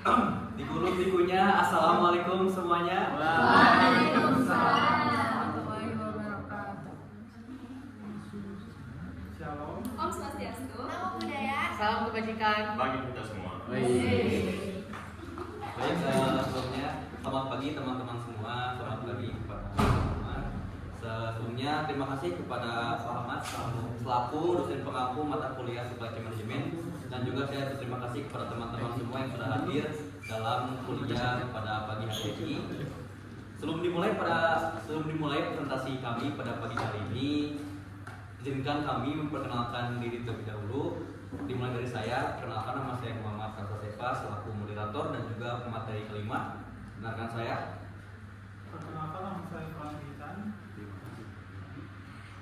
Di gulung dikunya, assalamualaikum semuanya. Waalaikumsalam warahmatullahi wabarakatuh. Shalom. Om Swastiastu. Namo Buddhaya. Salam kebajikan bagi kita semua. Baik, sebelumnya selamat pagi teman-teman semua, selamat pagi kepada teman-teman. Sebelumnya terima kasih kepada Pak Ahmad selaku dosen pengampu mata kuliah Supply Chain Management, dan juga saya berterima kasih kepada teman-teman semua yang sudah hadir dalam kuliah pada pagi hari ini. Sebelum dimulai presentasi kami pada pagi hari ini, izinkan kami memperkenalkan diri terlebih dahulu. Dimulai dari saya, perkenalkan nama saya Muhammad Sarsa Sefa selaku moderator dan juga pemateri kelima. Dengarkan saya. Perkenalkan, nama saya Fahitan.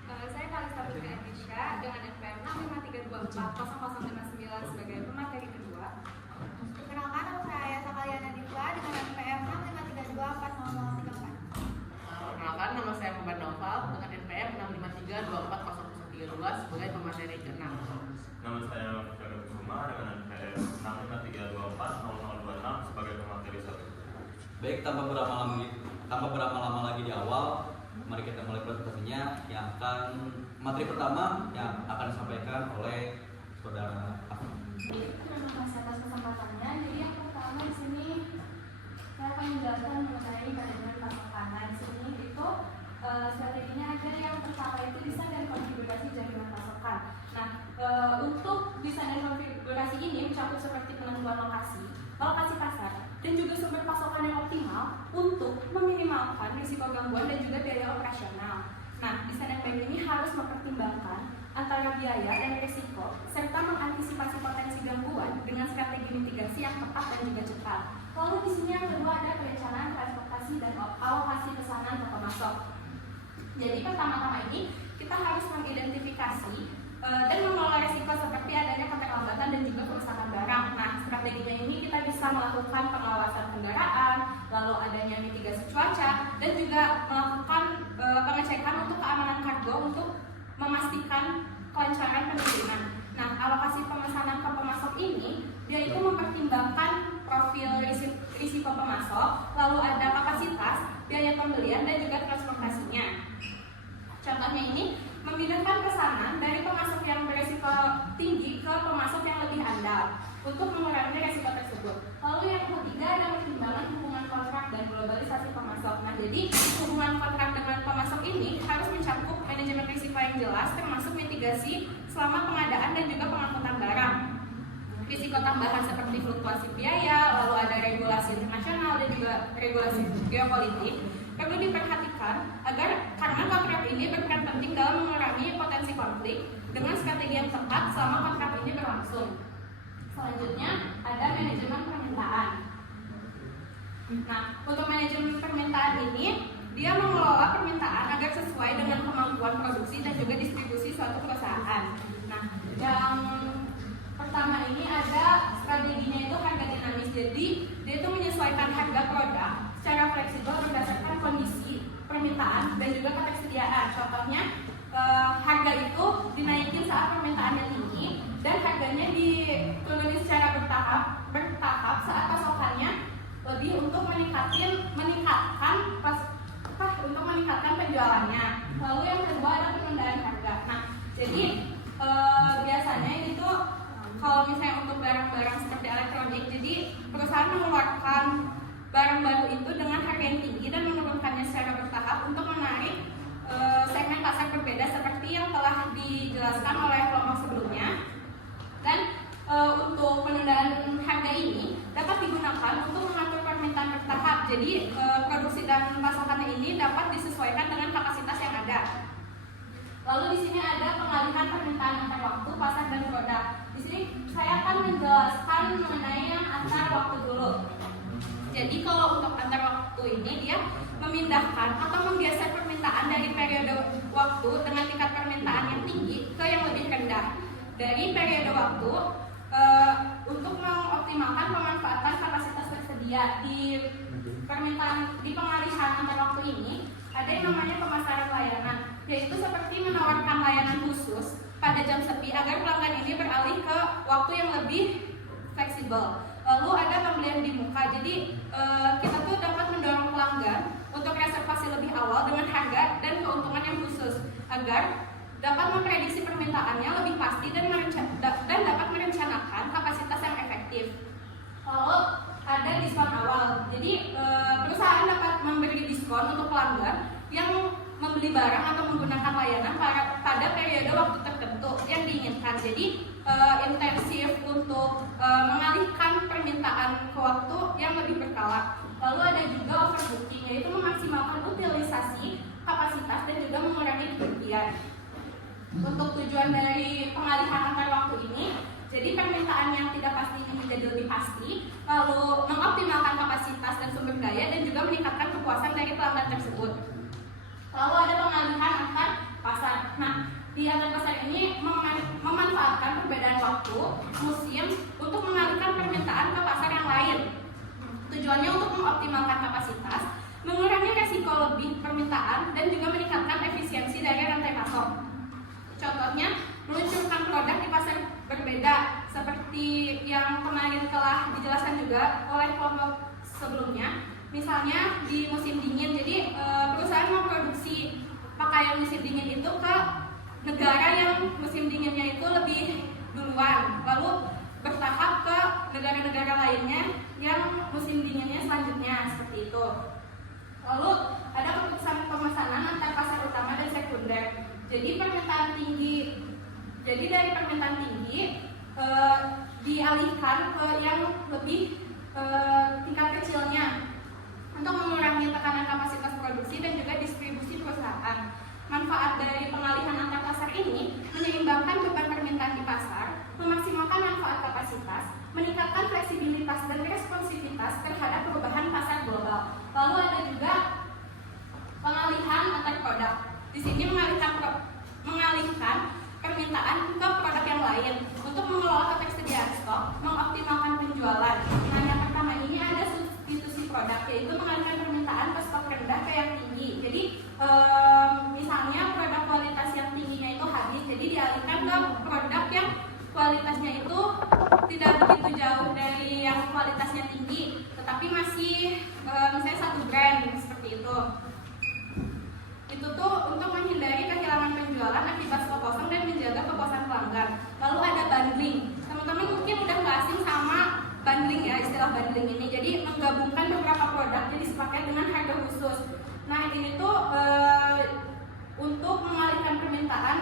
Saya Kalista Putri Anisha dengan NPM 653240059 sebagai pemateri kedua. Perkenalkan, nama saya Ayasa Kalyana Diva dengan NPM 653240034. Perkenalkan, nama saya Muhammad Noval dengan NPM 653240032 sebagai pemateri ke-6. Nama saya Fikar Kusuma dengan NPM 653240026 sebagai pemateri 1. Baik, tanpa berlama-lama lagi di awal, mari kita mulai presentasinya. Materi pertama yang akan disampaikan oleh saudara Ahmad. Terima kasih atas kesempatannya. Jadi yang pertama di sini saya akan menjelaskan mengenai manajemen pasokan. Nah, di sini itu strateginya ada yang pertama itu desain dan konfigurasi jaringan pasokan. Nah, untuk desain dan konfigurasi ini mencakup seperti penentuan lokasi pasar, dan juga sumber pasokan yang optimal untuk meminimalkan risiko gangguan dan juga biaya operasional. Nah, desain NPM ini harus mempertimbangkan antara biaya dan risiko serta mengantisipasi potensi gangguan dengan strategi mitigasi yang tepat dan juga cepat. Lalu di sini yang kedua ada perencanaan transportasi dan alokasi pesanan ke pemasok. Jadi pertama-tama ini kita harus mengidentifikasi dan mengelola risiko seperti adanya keterlambatan dan juga kerusakan barang. Nah, strateginya ini kita bisa melakukan pengawasan kendaraan, lalu adanya mitigasi cuaca, dan juga melakukan pengecekan untuk keamanan kargo untuk memastikan kelancaran penerimaan. Nah, alokasi pemesanan ke pemasok ini dia itu mempertimbangkan profil risiko pemasok, lalu ada kapasitas, biaya pembelian, dan juga transportasinya. Contohnya ini memindahkan pesanan dari pemasok yang berisiko tinggi ke pemasok yang lebih andal untuk mengurangi risiko tersebut. Lalu yang ketiga ada pertimbangan hubungan kontrak dan globalisasi pemasok. Nah, jadi hubungan kontrak dengan pemasok ini harus mencakup manajemen risiko yang jelas, termasuk mitigasi selama pengadaan dan juga pengangkutan barang. Risiko tambahan seperti fluktuasi biaya, lalu ada regulasi internasional dan juga regulasi geopolitik perlu diperhatikan agar karena kontrak ini berperan penting dalam mengurangi potensi konflik dengan strategi yang tepat selama kontrak ini berlangsung. Selanjutnya ada manajemen permintaan. Nah, untuk manajemen permintaan ini dia mengelola permintaan agar sesuai dengan kemampuan produksi dan juga distribusi suatu perusahaan. Nah, yang pertama ini ada strateginya itu harga dinamis. Jadi dia itu menyesuaikan harga produk secara fleksibel berdasarkan kondisi permintaan dan juga ketersediaan. Contohnya harga itu dinaikin saat permintaannya tinggi dan harganya diturunin secara bertahap saat pasokannya lebih untuk meningkatkan penjualannya. Lalu yang kedua ada penundaan harga. Nah, jadi biasanya itu kalau misalnya untuk barang-barang seperti elektronik, jadi perusahaan mengeluarkan barang baru itu dengan harga yang tinggi dan menurunkannya secara bertahap untuk menarik segmen pasar berbeda seperti yang telah dijelaskan oleh kelompok sebelumnya. Dan untuk penundaan harga ini dapat digunakan untuk mengatur permintaan bertahap. Jadi produksi dan pasokannya ini dapat disesuaikan dengan kapasitas yang ada. Lalu di sini ada pengalihan permintaan antar waktu, pasar dan produk. Di sini saya akan menjelaskan mengenai yang antar waktu dulu. Jadi kalau untuk antar waktu ini dia memindahkan atau menggeser permintaan dari periode waktu dengan tingkat permintaan yang tinggi ke yang lebih rendah. Dari periode waktu untuk mengoptimalkan pemanfaatan kapasitas tersedia di pengalihan antar waktu ini ada yang namanya pemasaran layanan, yaitu seperti menawarkan layanan khusus pada jam sepi agar pelanggan ini beralih ke waktu yang lebih fleksibel. Lalu ada pembelian di dengan harga dan keuntungan yang khusus agar dapat memprediksi permintaannya lebih pasti dan dapat merencanakan kapasitas yang efektif. Lalu ada diskon awal. Jadi perusahaan dapat memberi diskon untuk pelanggan yang membeli barang atau menggunakan layanan pada periode waktu tertentu yang diinginkan. Jadi intensif untuk mengalihkan permintaan ke waktu yang lebih berkala. Lalu ada juga overbooking, yaitu memaksimalkan utilisasi kapasitas dan juga mengurangi kerugian. Untuk tujuan dari pengalihan antar waktu ini, jadi permintaan yang tidak pasti ini menjadi lebih pasti, lalu mengoptimalkan kapasitas dan sumber daya dan juga meningkatkan kepuasan dari pelanggan tersebut. Lalu ada pengalihan antar pasar. Nah, di antar pasar ini memanfaatkan perbedaan waktu, musim untuk mengalihkan permintaan ke pasar yang lain. Tujuannya untuk mengoptimalkan kapasitas, mengurangi resiko lebih permintaan dan juga meningkatkan efisiensi dari rantai pasok. Contohnya, meluncurkan produk di pasar berbeda seperti yang kemarin telah dijelaskan juga oleh kelompok sebelumnya. Misalnya di musim dingin, jadi perusahaan memproduksi pakaian musim dingin itu ke negara yang musim dinginnya itu lebih duluan, lalu bertahap ke negara-negara lainnya yang musim dinginnya selanjutnya, seperti itu. Lalu ada keputusan pemesanan antar pasar utama dan sekunder. Jadi dari permintaan tinggi dialihkan ke yang lebih tingkat kecilnya untuk mengurangi tekanan kapasitas produksi dan juga distribusi perusahaan. Manfaat dari pengalihan antar pasar ini menyeimbangkan beban permintaan di pasar, memaksimalkan manfaat kapasitas, meningkatkan fleksibilitas dan responsivitas terhadap perubahan pasar global. Lalu ada juga pengalihan antar produk. Di sini mengalihkan permintaan ke produk yang lain untuk mengelola ketersediaan stok, mengoptimalkan penjualan. Nah, yang pertama ini ada substitusi produk, yaitu mengalihkan permintaan ke stok rendah ke yang tinggi. Jadi misalnya produk kualitas yang tingginya itu habis, jadi dialihkan ke produk yang kualitasnya itu tidak begitu jauh dari yang kualitasnya tinggi, tetapi masih misalnya satu brand seperti itu. Itu tuh untuk menghindari kehilangan penjualan akibat stok kosong dan menjaga kepuasan pelanggan. Lalu ada bundling. Teman-teman mungkin udah nggak asing sama bundling ya, istilah bundling ini. Jadi menggabungkan beberapa produk jadi sepaket dengan harga khusus. Nah, ini tuh untuk mengalihkan permintaan.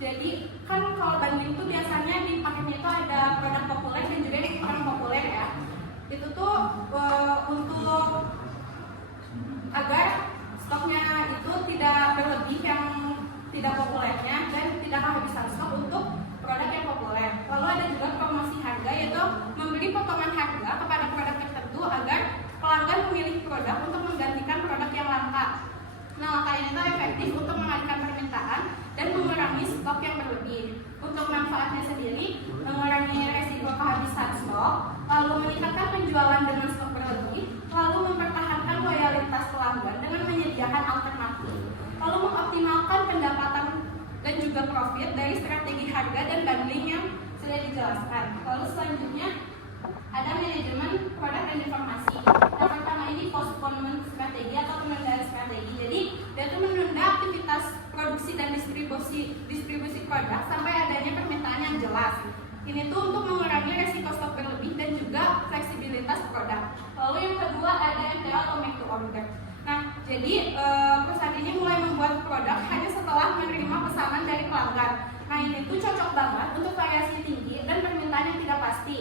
Jadi kan kalau bundling tuh biasanya di paketnya itu ada produk populer dan juga yang kurang populer ya. Itu tuh untuk agar stoknya itu tidak berlebih yang tidak populernya dan tidak kehabisan stok untuk produk yang populer. Lalu ada juga promosi harga, yaitu memberi potongan harga kepada produk tertentu agar pelanggan memilih produk untuk menggantikan produk yang langka. Nah, langkah ini tuh efektif untuk mengalihkan permintaan dan mengurangi stok yang berlebih. Untuk manfaatnya sendiri, mengurangi resiko kehabisan stok, lalu meningkatkan penjualan dengan stok berlebih, lalu mempertahankan loyalitas pelanggan dengan menyediakan alternatif, lalu mengoptimalkan pendapatan dan juga profit dari strategi harga dan bundling yang sudah dijelaskan. Lalu selanjutnya ada manajemen produk dan informasi. Yang pertama ini postponement strategi atau penundaan strategi. Jadi dia itu menunda aktivitas produksi dan distribusi produk sampai adanya permintaan yang jelas. Ini tuh untuk mengurangi resiko stok berlebih dan juga fleksibilitas produk. Lalu yang kedua ada MTO atau make to order. Nah, jadi perusahaan ini mulai membuat produk hanya setelah menerima pesanan dari pelanggan. Nah, ini tuh cocok banget untuk variasi tinggi dan permintaan yang tidak pasti,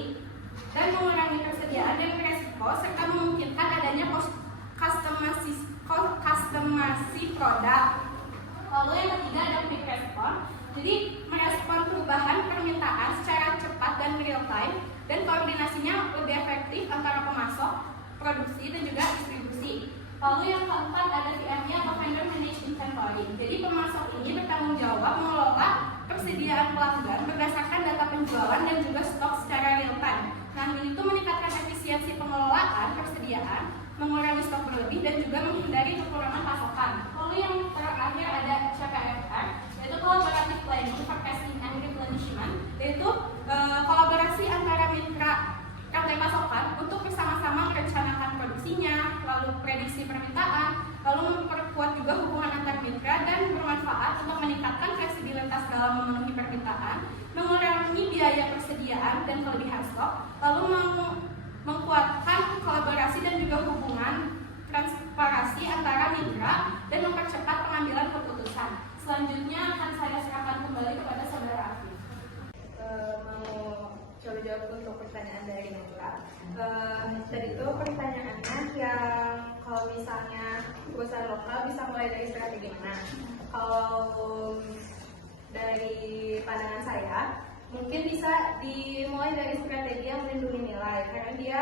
dan mengurangi persediaan dan resiko serta memungkinkan adanya customasi produk. Lalu yang ketiga ada quick response. Jadi merespon perubahan permintaan secara cepat dan real time, dan koordinasinya lebih efektif antara pemasok, produksi dan juga distribusi. Lalu yang keempat ada VMI atau Vendor Managed Inventory. Jadi pemasok ini bertanggung jawab mengelola persediaan pelanggan berdasarkan data penjualan dan juga stok secara real time. Nah, ini tuh meningkatkan efisiensi pengelolaan persediaan, mengurangi stok berlebih dan juga menghindari kekurangan pasokan. Lalu yang terakhir ada CPFR, yaitu Collaborative Planning, Forecasting and Replenishment, yaitu kolaborasi antara mitra rantai pasokan untuk bersama-sama merencanakan produksinya, lalu prediksi permintaan, lalu memperkuat juga hubungan antar mitra dan bermanfaat untuk meningkatkan fleksibilitas dalam memenuhi permintaan, mengurangi biaya persediaan dan kelebihan stok, lalu mengkuatkan kolaborasi dan juga hubungan transparansi antara mitra dan mempercepat pengambilan keputusan. Selanjutnya akan saya serahkan kembali kepada saudara Afif. Mau coba jawab untuk pertanyaan dari Nora. Tadi itu pertanyaannya yang kalau misalnya perusahaan lokal bisa mulai dari strategi mana? Kalau dari pandangan saya, mungkin bisa dimulai dari strategi yang melindungi nilai, karena dia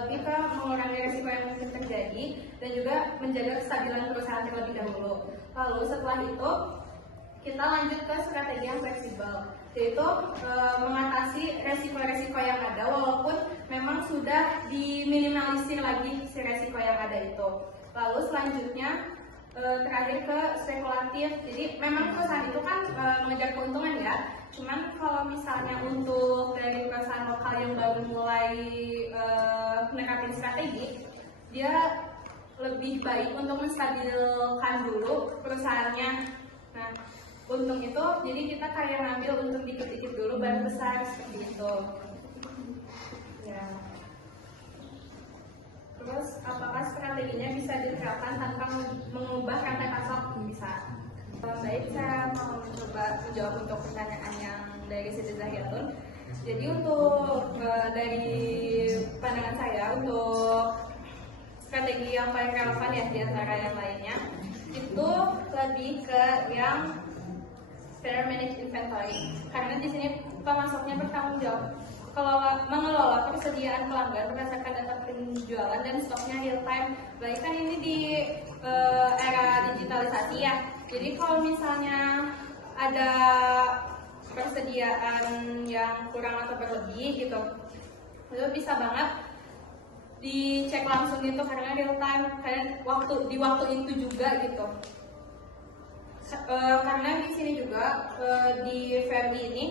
lebih ke mengurangi risiko yang mungkin terjadi dan juga menjaga kestabilan perusahaan terlebih dahulu. Lalu setelah itu kita lanjut ke strategi yang fleksibel, yaitu mengatasi resiko-resiko yang ada walaupun memang sudah diminimalisir lagi si resiko yang ada itu. Lalu selanjutnya terakhir ke spekulatif. Jadi memang perusahaan itu kan mengejar keuntungan ya. Cuman kalau misalnya untuk dari perusahaan lokal yang baru mulai menerapkan strategi, dia lebih baik untuk menstabilkan dulu perusahaannya. Nah, untung itu jadi kita kayak ngambil untung dikit-dikit dulu baru besar seperti itu. Ya. Terus apakah strateginya bisa diterapkan tanpa mengubah rantai pasok? Bisa. Baik, saya mau mencoba menjawab untuk pertanyaan yang dari Siti Zahiyatun. Jadi untuk dari pandangan saya untuk strategi yang paling relevan ya di antara yang lainnya itu lebih ke yang fair manage inventory, karena di sini pemasoknya bertanggung jawab mengelola persediaan pelanggan berdasarkan data penjualan dan stoknya real time. Baik kan ini di era digitalisasi ya. Jadi kalau misalnya ada persediaan yang kurang atau berlebih gitu, itu bisa banget dicek langsung gitu karena real time, karena di waktu itu juga gitu. Karena di sini juga di Ferdi ini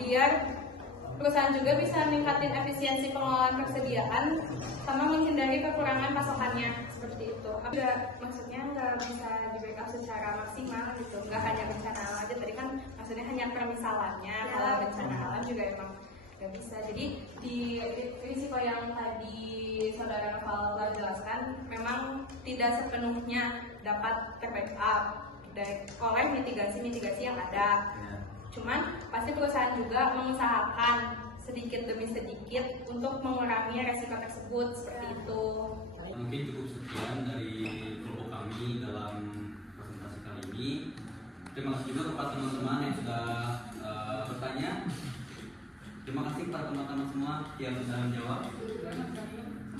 biar perusahaan juga bisa meningkatkan efisiensi pengelolaan persediaan sama menghindari kekurangan pasokannya seperti itu. Maksudnya nggak bisa diberikan secara maksimal gitu, nggak hanya bencana alam aja. Tadi kan maksudnya hanya permisalannya, kalau bencana alam juga emang nggak bisa. Jadi di risiko yang tadi saudara Noval jelaskan memang tidak sepenuhnya dapat terbackup oleh mitigasi yang ada. Cuman pasti perusahaan juga mengusahakan sedikit demi sedikit untuk mengurangi resiko tersebut seperti itu. Mungkin cukup sekian dari kelompok kami dalam presentasi kali ini. Terima kasih juga kepada teman-teman yang sudah bertanya. Terima kasih kepada teman-teman semua yang sudah menjawab.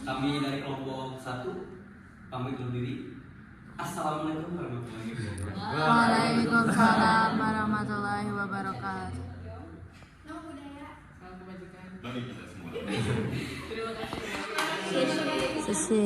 Kami dari kelompok 1 pamit undur diri. Assalamualaikum warahmatullahi wabarakatuh. Waalaikumsalam warahmatullahi wabarakatuh. Salam kebajikan. Bagi kita semua. Terima kasih. Sisi.